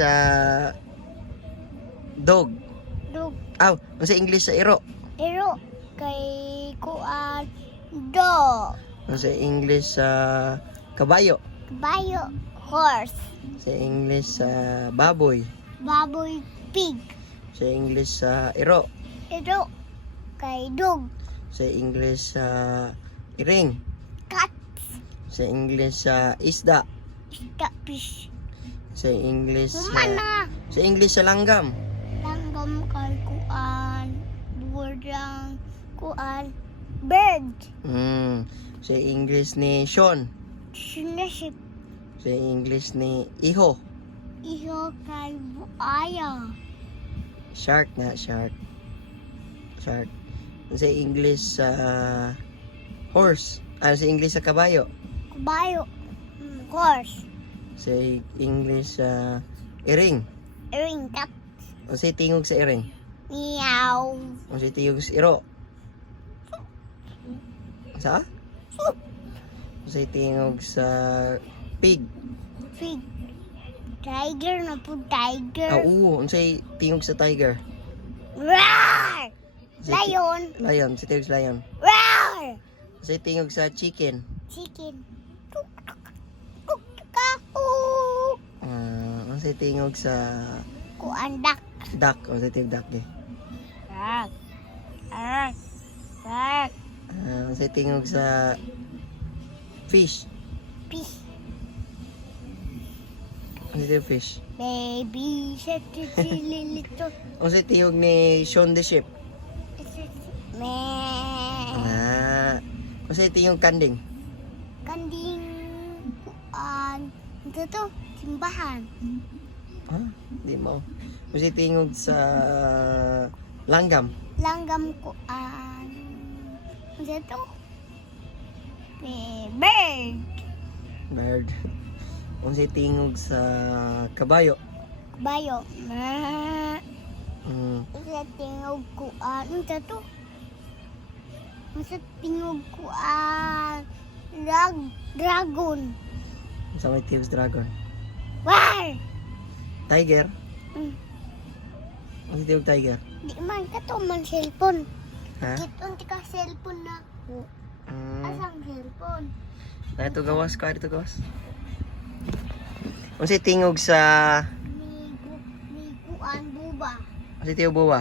Sa dog. Dog. Aw, sa English sa iro. Iro. Kay kuan. Dog. Sa English sa kabayo. Kabayo. Horse. Sa English sa baboy. Baboy. Pig. Sa English sa iro. Iro. Kay dog. Sa English sa iring. Cat. Sa English sa isda. Catfish. Sa English Mana. sa English sa langgam. Langgam kay kuan. Burdang kuan. Bird. Sa English ni Sean. Sinasip. Sa English ni iho. Iho kay buaya. Shark na, shark. Shark. Sa English sa horse. Sa English sa kabayo. Kabayo. Horse. Sa English sa iring. Ring cat. Sa tingog sa iring. Meow. Sa tingog sa iro. Sa? Sa tingog sa pig. Pig. Tiger na po, tiger. Oo, sa tingog sa tiger. Roar! Sa Lion. Lion, sa tingog sa lion. Roar! Sa tingog sa chicken. Chicken. Tuk tuk. Tuk tuk. Sa tingog sa Kuandak. duck. Sa tingog duck eh. Rak. Rak. Rak. Sa tingog sa fish. Fish. Sa tingog fish. Baby shark, little. Sa tingog ni Shaun the Sheep. Me. Sa tingog kanding. Kanding. Kuan. Ito to. Simbahan. Di mo. Sa tingog sa langgam. Langgam kuan. Ito to. Bird. Bird. Sa tingog sa kabayo. Kabayo. Mm. Sa tingog kuan. Ito to. Sa tingog kuan. Dragon. Sa may tingog sa dragon. War! Tiger. Mm. Sa tingog tiger. Di man ka to man cellphone. Ha? Kiton ti ka cellphone na ko. Asang cellphone. Na ito gawas ka, ito gawas. Sa tingog sa Ni kuan buba. tingog buwa.